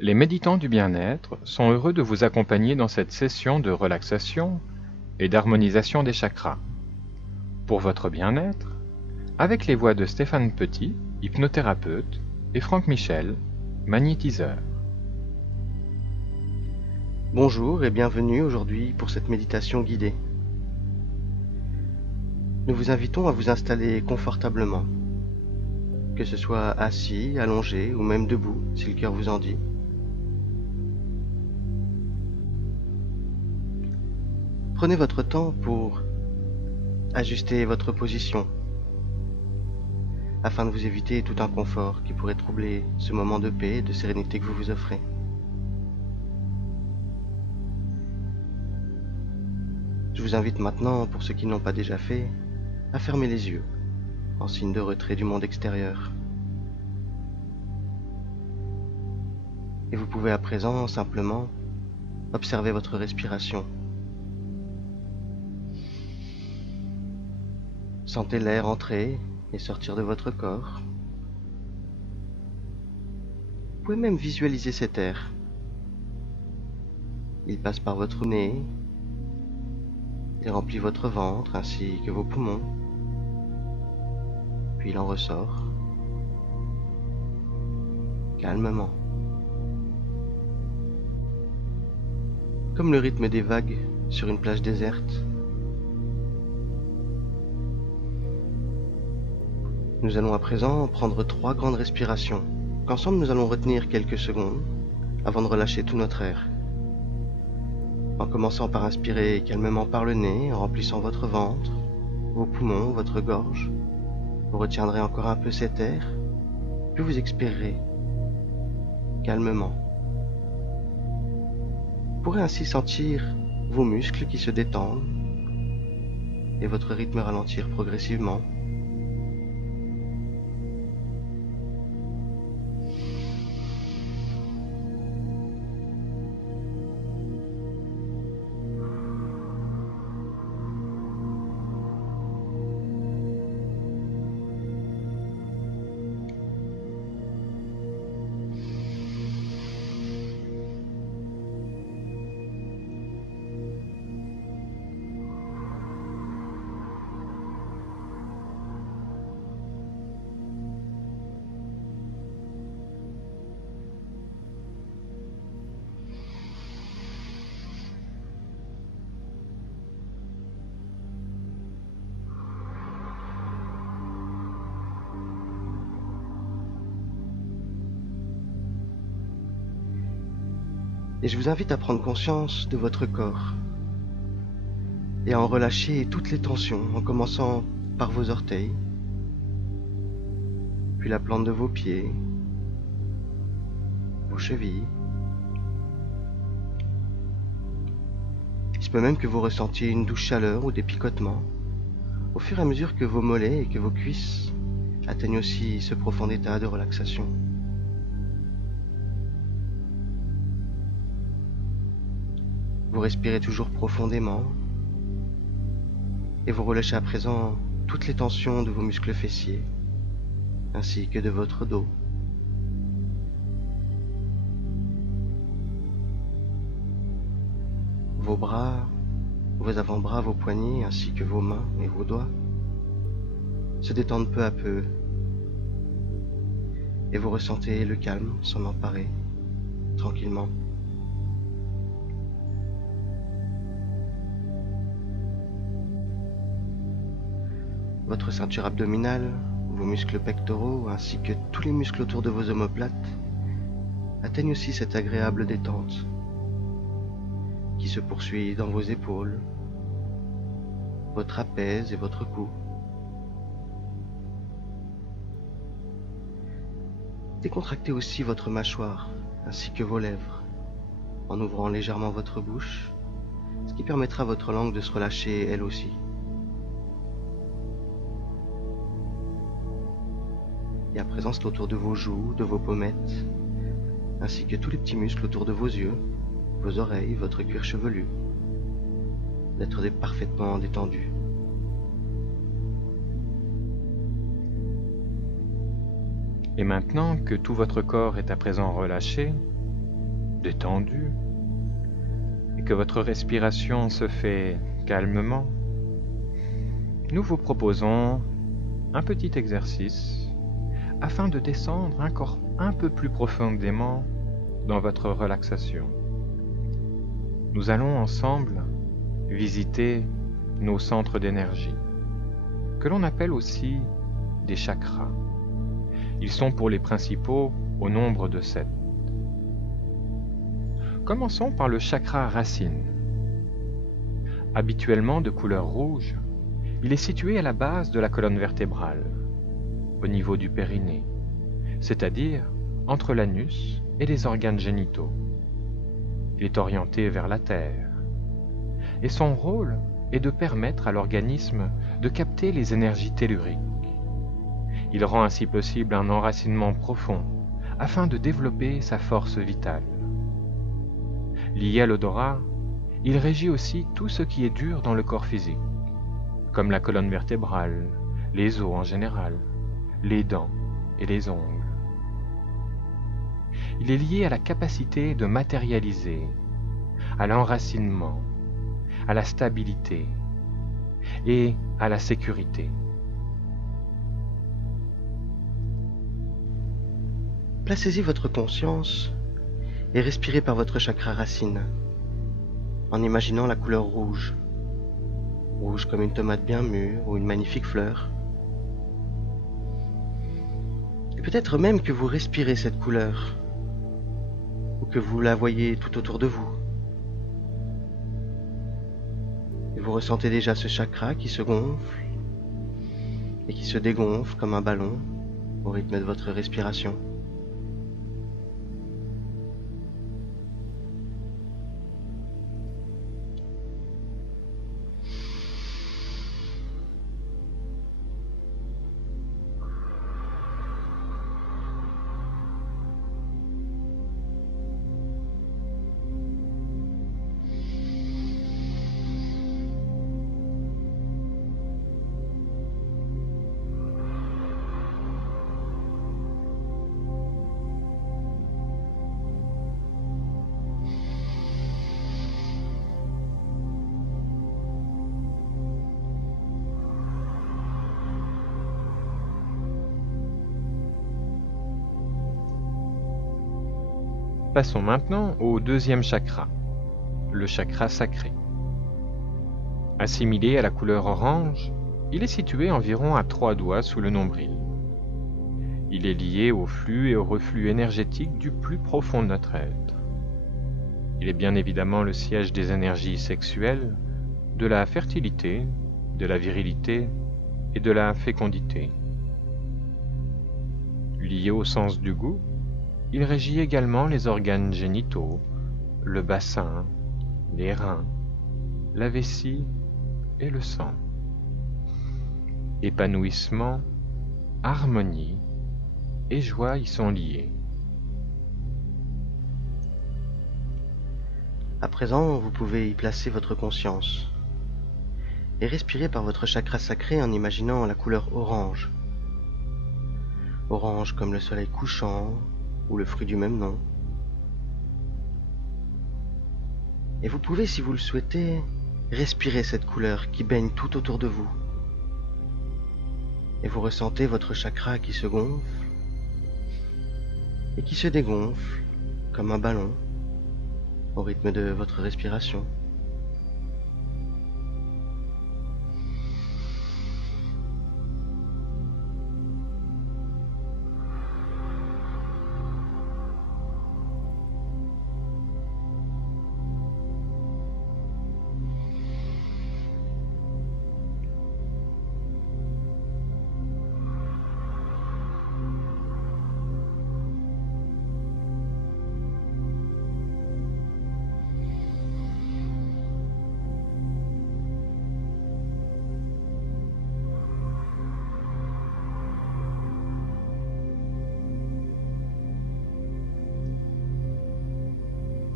Les méditants du bien-être sont heureux de vous accompagner dans cette session de relaxation et d'harmonisation des chakras. Pour votre bien-être, avec les voix de Stéphane Petit, hypnothérapeute, et Franck Michel, magnétiseur. Bonjour et bienvenue aujourd'hui pour cette méditation guidée. Nous vous invitons à vous installer confortablement, que ce soit assis, allongé ou même debout si le cœur vous en dit. Prenez votre temps pour ajuster votre position afin de vous éviter tout inconfort qui pourrait troubler ce moment de paix et de sérénité que vous vous offrez. Je vous invite maintenant, pour ceux qui ne l'ont pas déjà fait, à fermer les yeux, en signe de retrait du monde extérieur. Et vous pouvez à présent simplement observer votre respiration. Sentez l'air entrer et sortir de votre corps. Vous pouvez même visualiser cet air. Il passe par votre nez, il remplit votre ventre ainsi que vos poumons, puis il en ressort calmement, comme le rythme des vagues sur une plage déserte. Nous allons à présent prendre 3 grandes respirations, qu'ensemble nous allons retenir quelques secondes avant de relâcher tout notre air. En commençant par inspirer calmement par le nez, en remplissant votre ventre, vos poumons, votre gorge, vous retiendrez encore un peu cet air, puis vous expirerez calmement. Vous pourrez ainsi sentir vos muscles qui se détendent et votre rythme ralentir progressivement. Et je vous invite à prendre conscience de votre corps et à en relâcher toutes les tensions, en commençant par vos orteils, puis la plante de vos pieds, vos chevilles. Il se peut même que vous ressentiez une douce chaleur ou des picotements au fur et à mesure que vos mollets et que vos cuisses atteignent aussi ce profond état de relaxation. Vous respirez toujours profondément et vous relâchez à présent toutes les tensions de vos muscles fessiers ainsi que de votre dos. Vos bras, vos avant-bras, vos poignets ainsi que vos mains et vos doigts se détendent peu à peu et vous ressentez le calme s'en emparer tranquillement. Votre ceinture abdominale, vos muscles pectoraux ainsi que tous les muscles autour de vos omoplates atteignent aussi cette agréable détente qui se poursuit dans vos épaules, vos trapèzes et votre cou. Décontractez aussi votre mâchoire ainsi que vos lèvres en ouvrant légèrement votre bouche, ce qui permettra à votre langue de se relâcher elle aussi. Et à présent, c'est autour de vos joues, de vos pommettes, ainsi que tous les petits muscles autour de vos yeux, vos oreilles, votre cuir chevelu, d'être parfaitement détendu. Et maintenant que tout votre corps est à présent relâché, détendu et que votre respiration se fait calmement, nous vous proposons un petit exercice afin de descendre encore un peu plus profondément dans votre relaxation. Nous allons ensemble visiter nos centres d'énergie, que l'on appelle aussi des chakras. Ils sont pour les principaux au nombre de 7. Commençons par le chakra racine. Habituellement de couleur rouge, il est situé à la base de la colonne vertébrale, au niveau du périnée, c'est-à-dire entre l'anus et les organes génitaux. Il est orienté vers la terre, et son rôle est de permettre à l'organisme de capter les énergies telluriques. Il rend ainsi possible un enracinement profond afin de développer sa force vitale. Lié à l'odorat, il régit aussi tout ce qui est dur dans le corps physique, comme la colonne vertébrale, les os en général, les dents et les ongles. Il est lié à la capacité de matérialiser, à l'enracinement, à la stabilité et à la sécurité. Placez-y votre conscience et respirez par votre chakra racine, en imaginant la couleur rouge. Rouge comme une tomate bien mûre ou une magnifique fleur. Et peut-être même que vous respirez cette couleur, ou que vous la voyez tout autour de vous. Et vous ressentez déjà ce chakra qui se gonfle et qui se dégonfle comme un ballon au rythme de votre respiration. Passons maintenant au deuxième chakra, le chakra sacré. Assimilé à la couleur orange, il est situé environ à 3 doigts sous le nombril. Il est lié au flux et au reflux énergétique du plus profond de notre être. Il est bien évidemment le siège des énergies sexuelles, de la fertilité, de la virilité et de la fécondité. Lié au sens du goût, il régit également les organes génitaux, le bassin, les reins, la vessie et le sang. Épanouissement, harmonie et joie y sont liés. À présent, vous pouvez y placer votre conscience et respirer par votre chakra sacré en imaginant la couleur orange. Orange comme le soleil couchant ou le fruit du même nom. Et vous pouvez, si vous le souhaitez, respirer cette couleur qui baigne tout autour de vous. Et vous ressentez votre chakra qui se gonfle et qui se dégonfle comme un ballon au rythme de votre respiration.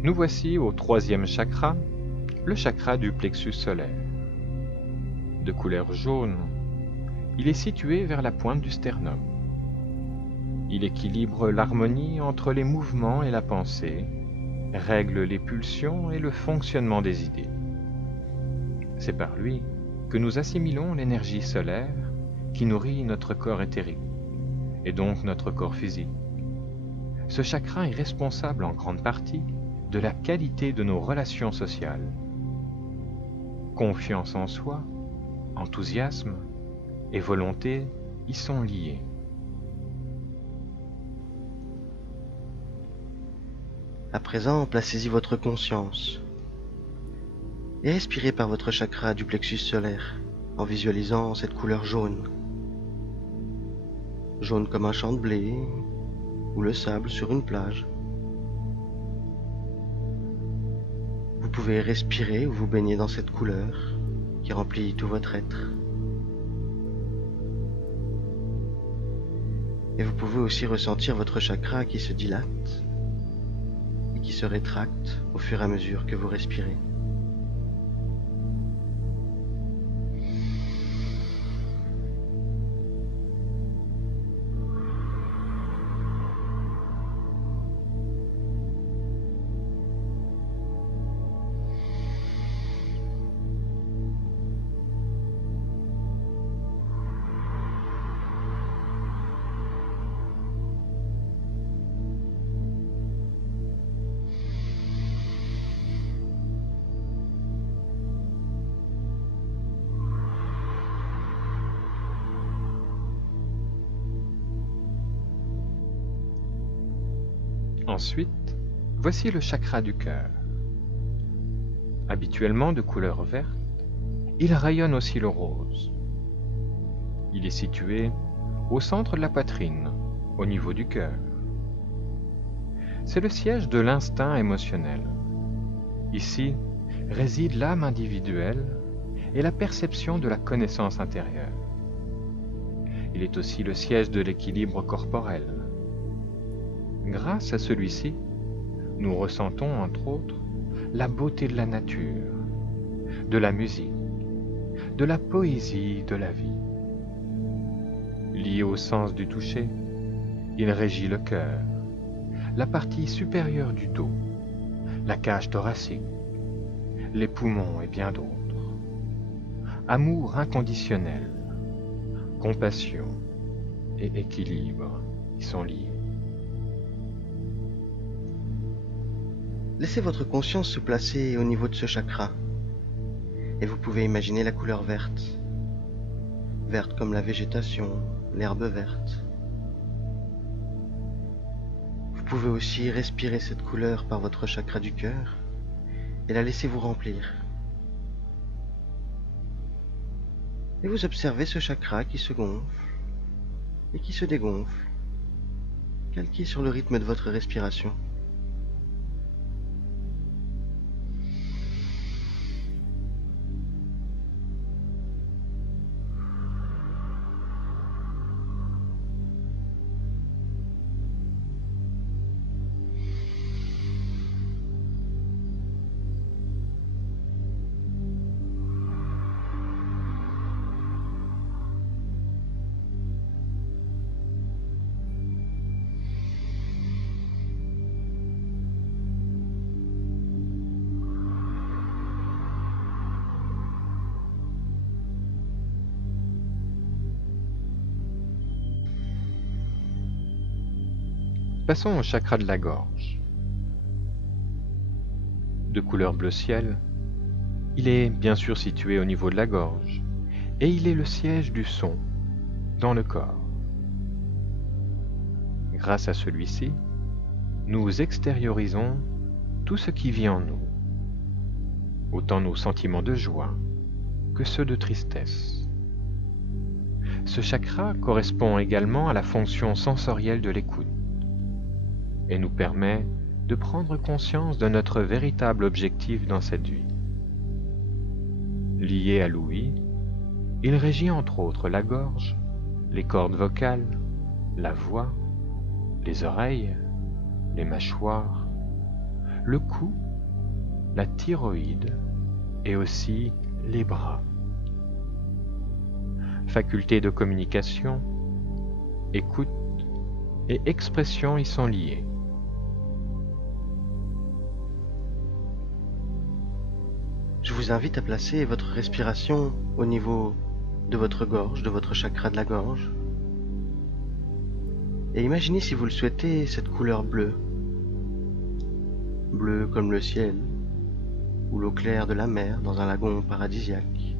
Nous voici au troisième chakra, le chakra du plexus solaire. De couleur jaune, il est situé vers la pointe du sternum. Il équilibre l'harmonie entre les mouvements et la pensée règle les pulsions et le fonctionnement des idées. C'est par lui que nous assimilons l'énergie solaire qui nourrit notre corps éthérique, et donc notre corps physique. Ce chakra est responsable en grande partie de la qualité de nos relations sociales. Confiance en soi, enthousiasme et volonté y sont liés. À présent, placez-y votre conscience et respirez par votre chakra du plexus solaire en visualisant cette couleur jaune. Jaune comme un champ de blé ou le sable sur une plage. Vous pouvez respirer ou vous baigner dans cette couleur qui remplit tout votre être. Et vous pouvez aussi ressentir votre chakra qui se dilate et qui se rétracte au fur et à mesure que vous respirez. Ensuite, voici le chakra du cœur. Habituellement de couleur verte, il rayonne aussi le rose. Il est situé au centre de la poitrine, au niveau du cœur. C'est le siège de l'instinct émotionnel. Ici réside l'âme individuelle et la perception de la connaissance intérieure. Il est aussi le siège de l'équilibre corporel. Grâce à celui-ci, nous ressentons entre autres la beauté de la nature, de la musique, de la poésie de la vie. Lié au sens du toucher, il régit le cœur, la partie supérieure du dos, la cage thoracique, les poumons et bien d'autres. Amour inconditionnel, compassion et équilibre y sont liés. Laissez votre conscience se placer au niveau de ce chakra et vous pouvez imaginer la couleur verte. Verte comme la végétation, l'herbe verte. Vous pouvez aussi respirer cette couleur par votre chakra du cœur et la laisser vous remplir. Et vous observez ce chakra qui se gonfle et qui se dégonfle, calqué sur le rythme de votre respiration. Passons au chakra de la gorge. De couleur bleu ciel, il est bien sûr situé au niveau de la gorge et il est le siège du son dans le corps. Grâce à celui-ci, nous extériorisons tout ce qui vit en nous, autant nos sentiments de joie que ceux de tristesse. Ce chakra correspond également à la fonction sensorielle de l'écoute et nous permet de prendre conscience de notre véritable objectif dans cette vie. Lié à l'ouïe, il régit entre autres la gorge, les cordes vocales, la voix, les oreilles, les mâchoires, le cou, la thyroïde et aussi les bras. Facultés de communication, écoute et expression y sont liées. vous invite à placer votre respiration au niveau de votre gorge, de votre chakra de la gorge. Et imaginez, si vous le souhaitez, cette couleur bleue. Bleu comme le ciel ou l'eau claire de la mer dans un lagon paradisiaque.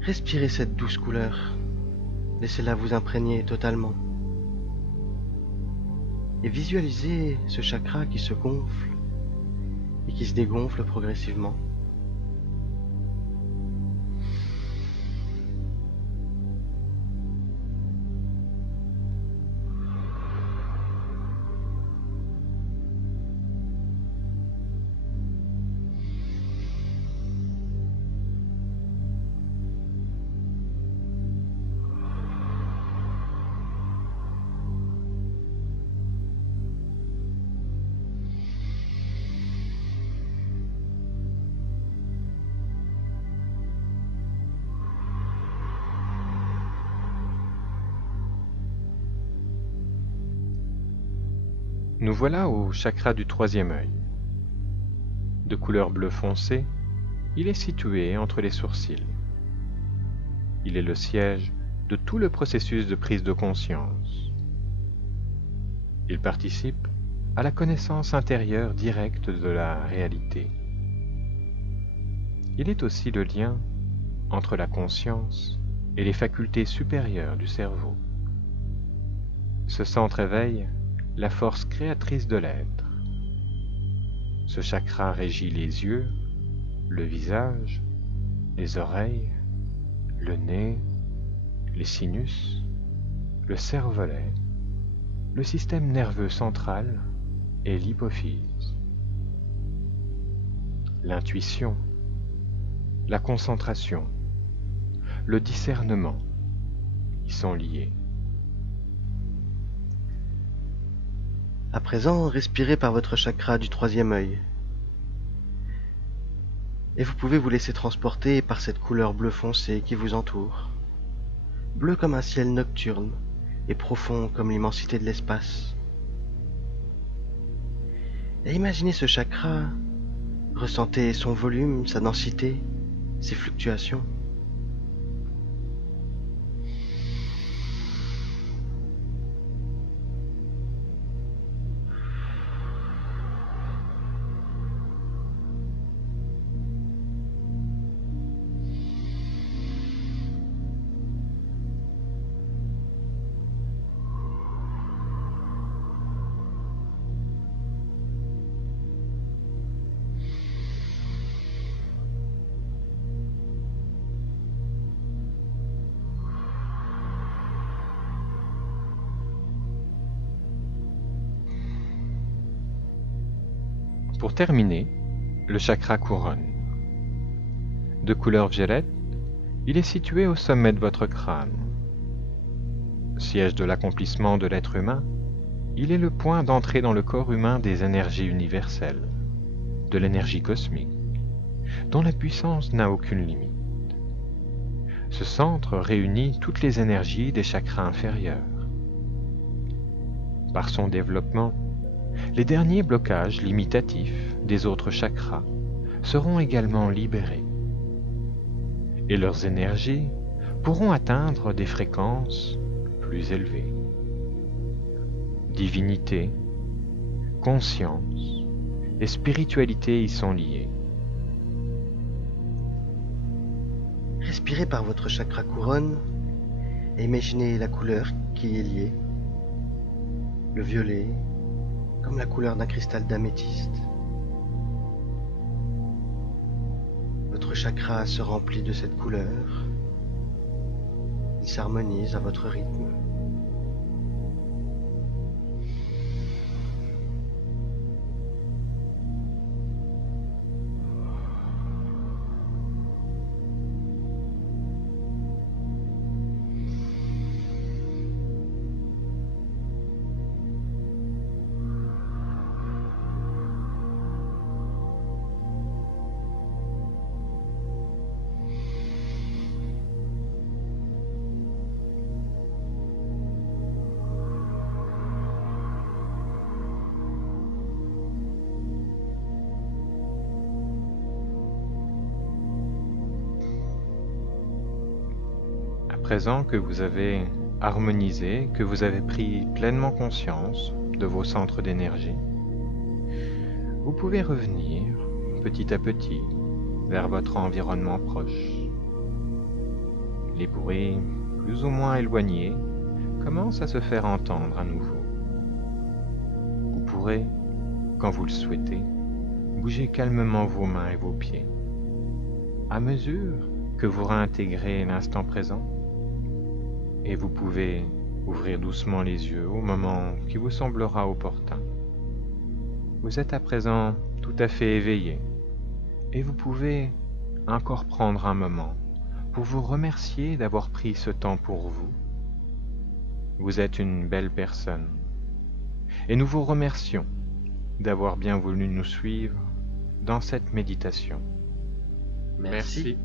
Respirez cette douce couleur. Laissez-la vous imprégner totalement. Et visualisez ce chakra qui se gonfle et qui se dégonfle progressivement. Nous voilà au chakra du troisième œil. De couleur bleu foncé, il est situé entre les sourcils. Il est le siège de tout le processus de prise de conscience. Il participe à la connaissance intérieure directe de la réalité. Il est aussi le lien entre la conscience et les facultés supérieures du cerveau. Ce centre éveille la force créatrice de l'être. Ce chakra régit les yeux, le visage, les oreilles, le nez, les sinus, le cervelet, le système nerveux central et l'hypophyse. L'intuition, la concentration, le discernement y sont liés. À présent, respirez par votre chakra du troisième œil. Et vous pouvez vous laisser transporter par cette couleur bleu foncé qui vous entoure. Bleu comme un ciel nocturne et profond comme l'immensité de l'espace. Et imaginez ce chakra, ressentez son volume, sa densité, ses fluctuations. Pour terminer, le chakra couronne. De couleur violette, il est situé au sommet de votre crâne. Siège de l'accomplissement de l'être humain, il est le point d'entrée dans le corps humain des énergies universelles, de l'énergie cosmique, dont la puissance n'a aucune limite. Ce centre réunit toutes les énergies des chakras inférieurs. Par son développement, les derniers blocages limitatifs des autres chakras seront également libérés et leurs énergies pourront atteindre des fréquences plus élevées. Divinité, conscience et spiritualité y sont liées. Respirez par votre chakra couronne et imaginez la couleur qui y est liée. Le violet, comme la couleur d'un cristal d'améthyste. Votre chakra se remplit de cette couleur. Il s'harmonise à votre rythme. présent que vous avez harmonisé, que vous avez pris pleinement conscience de vos centres d'énergie, vous pouvez revenir petit à petit vers votre environnement proche. Les bruits plus ou moins éloignés commencent à se faire entendre à nouveau. Vous pourrez, quand vous le souhaitez, bouger calmement vos mains et vos pieds. À mesure que vous réintégrez l'instant présent, et vous pouvez ouvrir doucement les yeux au moment qui vous semblera opportun. Vous êtes à présent tout à fait éveillé, et vous pouvez encore prendre un moment pour vous remercier d'avoir pris ce temps pour vous. Vous êtes une belle personne, et nous vous remercions d'avoir bien voulu nous suivre dans cette méditation. Merci.